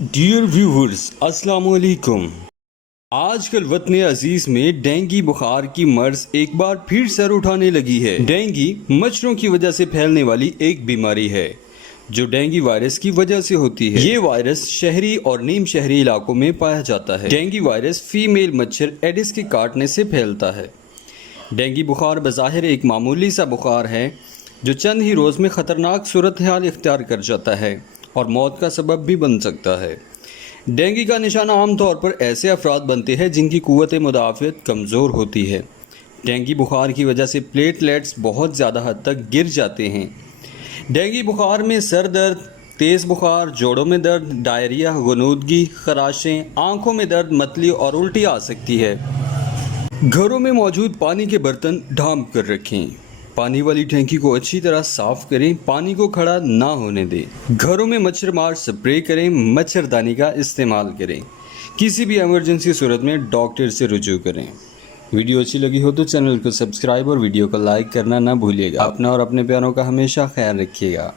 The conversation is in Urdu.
ڈیئر ویورز السلام علیکم۔ آج کل وطن عزیز میں ڈینگی بخار کی مرض ایک بار پھر سر اٹھانے لگی ہے۔ ڈینگی مچھروں کی وجہ سے پھیلنے والی ایک بیماری ہے جو ڈینگی وائرس کی وجہ سے ہوتی ہے۔ یہ وائرس شہری اور نیم شہری علاقوں میں پایا جاتا ہے۔ ڈینگی وائرس فیمیل مچھر ایڈس کے کاٹنے سے پھیلتا ہے۔ ڈینگی بخار بظاہر ایک معمولی سا بخار ہے جو چند ہی روز میں خطرناک صورتحال اختیار کر جاتا ہے اور موت کا سبب بھی بن سکتا ہے۔ ڈینگی کا نشانہ عام طور پر ایسے افراد بنتے ہیں جن کی قوت مدافعت کمزور ہوتی ہے۔ ڈینگی بخار کی وجہ سے پلیٹلیٹس بہت زیادہ حد تک گر جاتے ہیں۔ ڈینگی بخار میں سر درد، تیز بخار، جوڑوں میں درد، ڈائریا، غنودگی، خراشیں، آنکھوں میں درد، متلی اور الٹی آ سکتی ہے۔ گھروں میں موجود پانی کے برتن ڈھانپ کر رکھیں۔ پانی والی ٹینکی کو اچھی طرح صاف کریں، پانی کو کھڑا نہ ہونے دیں۔ گھروں میں مچھر مار سپرے کریں، مچھردانی کا استعمال کریں۔ کسی بھی ایمرجنسی صورت میں ڈاکٹر سے رجوع کریں۔ ویڈیو اچھی لگی ہو تو چینل کو سبسکرائب اور ویڈیو کو لائک کرنا نہ بھولیے گا۔ اپنا اور اپنے پیاروں کا ہمیشہ خیال رکھیے گا۔